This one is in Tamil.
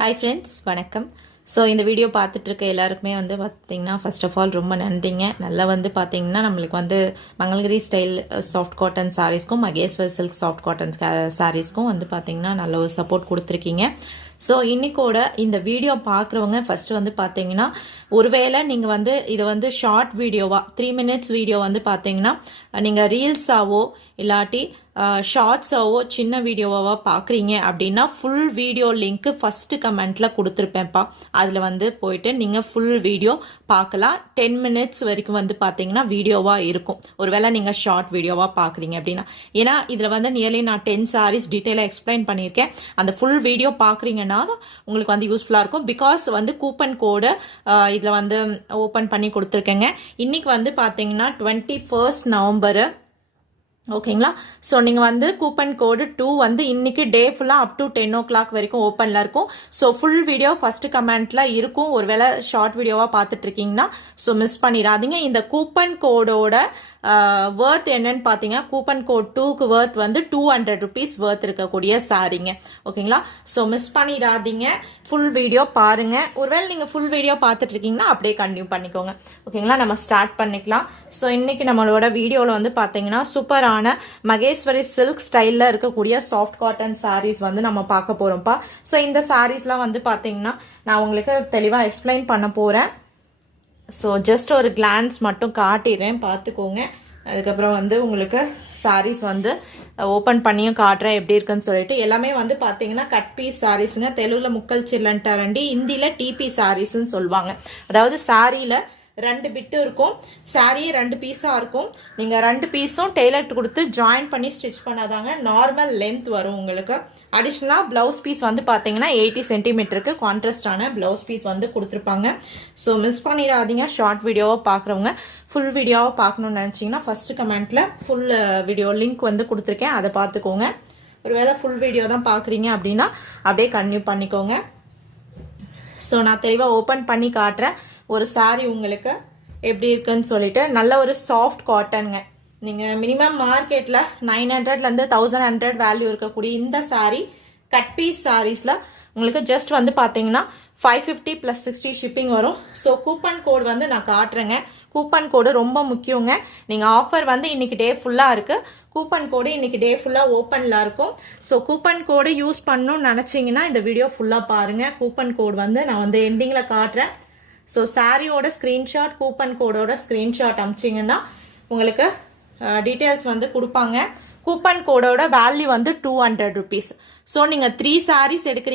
ஹாய் ஃப்ரெண்ட்ஸ், வணக்கம். ஸோ இந்த வீடியோ பார்த்துட்டு இருக்க எல்லாருக்குமே வந்து பார்த்தீங்கன்னா ஃபர்ஸ்ட் ஆஃப் ஆல் ரொம்ப நன்றிங்க. நல்லா வந்து பார்த்தீங்கன்னா நம்மளுக்கு வந்து மங்களகிரி ஸ்டைல் சாஃப்ட் காட்டன் சாரீஸ்க்கும் மகேஸ்வர் சில்க் சாஃப்ட் காட்டன் சாரீஸ்க்கும் வந்து பார்த்தீங்கன்னா நல்ல ஒரு சப்போர்ட் கொடுத்துருக்கீங்க. ஸோ இன்னைக்கோட இந்த வீடியோ பார்க்குறவங்க ஃபர்ஸ்ட் வந்து பார்த்தீங்கன்னா ஒருவேளை நீங்கள் வந்து இதை வந்து ஷார்ட் வீடியோவா 3 minutes வீடியோ வந்து பார்த்தீங்கன்னா நீங்கள் ரீல்ஸாவோ இல்லாட்டி ஷார்ட்ஸாவோ சின்ன வீடியோவாவோ பார்க்குறீங்க அப்படின்னா ஃபுல் வீடியோ லிங்க்கு ஃபஸ்ட்டு கமெண்ட்டில் கொடுத்துருப்பேன்ப்பா. அதில் வந்து போயிட்டு நீங்கள் ஃபுல் வீடியோ பார்க்கலாம். 10 minutes வரைக்கும் வந்து பார்த்தீங்கன்னா வீடியோவாக இருக்கும், ஒருவேளை நீங்கள் ஷார்ட் வீடியோவாக பார்க்குறீங்க அப்படின்னா. ஏன்னா இதில் வந்து நியர்லி நான் 10 sarees டீட்டெயிலாக எக்ஸ்பிளைன் பண்ணியிருக்கேன். அந்த ஃபுல் வீடியோ பார்க்குறீங்கன்னா உங்களுக்கு வந்து யூஸ்ஃபுல்லாக இருக்கும். பிகாஸ் வந்து கூப்பன் கோடு இதில் வந்து ஓப்பன் பண்ணி கொடுத்துருக்கேங்க. இன்னைக்கு வந்து பார்த்தீங்கன்னா 21st நவம்பர், ஓகேங்களா. ஸோ நீங்கள் வந்து கூப்பன் கோடு 2 வந்து இன்னைக்கு டே ஃபுல்லாக அப் டு 10 o'clock வரைக்கும் ஓப்பனில் இருக்கும். ஸோ ஃபுல் வீடியோ ஃபர்ஸ்ட் கமெண்ட்டில் இருக்கும். ஒருவேளை ஷார்ட் வீடியோவாக பார்த்துட்டு இருக்கீங்கன்னா ஸோ மிஸ் பண்ணிடாதீங்க. இந்த கூப்பன் கோடோட வேர்த் என்னன்னு பார்த்தீங்க, கூப்பன் கோட் 2க்கு வேர்த் வந்து 200 rupees வேர்த் இருக்கக்கூடிய சாரீங்க, ஓகேங்களா. ஸோ மிஸ் பண்ணிடாதீங்க, ஃபுல் வீடியோ பாருங்க. ஒருவேளை நீங்கள் ஃபுல் வீடியோ பார்த்துட்டு இருக்கீங்கன்னா அப்படியே கண்டினியூ பண்ணிக்கோங்க, ஓகேங்களா. நம்ம ஸ்டார்ட் பண்ணிக்கலாம். ஸோ இன்னைக்கு நம்மளோட வீடியோவில் வந்து பார்த்தீங்கன்னா சூப்பரான மகேஸ்வரி சில்க் ஸ்டைலில் இருக்கக்கூடிய சாஃப்ட் காட்டன் சாரீஸ் வந்து நம்ம பார்க்க போகிறோம்ப்பா. ஸோ இந்த சாரீஸ்லாம் வந்து பார்த்தீங்கன்னா நான் உங்களுக்கு தெளிவாக எக்ஸ்பிளைன் பண்ண போகிறேன். ஸோ ஜஸ்ட் ஒரு கிளான்ஸ் மட்டும் காட்டிடுறேன், பார்த்துக்கோங்க. அதுக்கப்புறம் வந்து உங்களுக்கு சாரீஸ் வந்து ஓப்பன் பண்ணியும் காட்டுறேன் எப்படி இருக்குன்னு சொல்லிட்டு. எல்லாமே வந்து பார்த்தீங்கன்னா கட் பீஸ் சாரீஸுங்க. தெலுங்குல முக்கல் சில்லன்ட்டாரண்டி, ஹிந்தியில் டிபி சாரீஸ்ன்னு சொல்லுவாங்க. அதாவது சாரியில் 2 பிட்டு இருக்கும், சாரியே 2 பீஸாக இருக்கும். நீங்கள் 2 பீஸும் டெய்லர் கொடுத்து ஜாயின் பண்ணி ஸ்டிச் பண்ணாதாங்க நார்மல் லென்த் வரும் உங்களுக்கு. அடிஷ்னலாக ப்ளவுஸ் பீஸ் வந்து பார்த்தீங்கன்னா 80 centimeterக்கு கான்ட்ராஸ்டான ப்ளவுஸ் பீஸ் வந்து கொடுத்துருப்பாங்க. ஸோ மிஸ் பண்ணிடாதீங்க. ஷார்ட் வீடியோவை பார்க்குறவங்க ஃபுல் வீடியோவை பார்க்கணுன்னு நினச்சிங்கன்னா ஃபர்ஸ்ட் கமெண்ட்டில் ஃபுல் வீடியோ லிங்க் வந்து கொடுத்துருக்கேன், அதை பார்த்துக்கோங்க. ஒருவேளை ஃபுல் வீடியோ தான் பார்க்குறீங்க அப்படின்னா அப்படியே கன்டினியூ பண்ணிக்கோங்க. ஸோ நான் தெளிவாக ஓப்பன் பண்ணி காட்டுறேன் ஒரு சாரீ உங்களுக்கு எப்படி இருக்குன்னு சொல்லிட்டு. நல்ல ஒரு சாஃப்ட் காட்டனுங்க. நீங்கள் மினிமம் மார்க்கெட்டில் 900லேருந்து 1100 வேல்யூ இருக்கக்கூடிய இந்த சாரீ கட் பீஸ் சாரீஸில் உங்களுக்கு ஜஸ்ட் வந்து பார்த்தீங்கன்னா 550 + 60 ஷிப்பிங் வரும். ஸோ கூப்பன் கோடு வந்து நான் காட்டுறேங்க. கூப்பன் கோடு ரொம்ப முக்கியங்க. நீங்கள் ஆஃபர் வந்து இன்னைக்கு டே ஃபுல்லாக இருக்குது. கூப்பன் கோடு இன்னைக்கு டே ஃபுல்லாக ஓப்பனில் இருக்கும். ஸோ கூப்பன் கோடு யூஸ் பண்ணணும்னு நினச்சிங்கன்னா இந்த வீடியோ ஃபுல்லாக பாருங்கள். கூப்பன் கோடு வந்து நான் வந்து எண்டிங்கில் காட்டுறேன். ஸோ சாரியோட ஸ்க்ரீன்ஷாட், கூப்பன் கோடோட ஸ்க்ரீன்ஷாட் அமிச்சிங்கன்னா உங்களுக்கு டீட்டெயில்ஸ் வந்து கொடுப்பாங்க. கூப்பன் கோடோட வேல்யூ வந்து 200 rupees. ஸோ நீங்கள் 3 sarees எடுக்கிறீங்க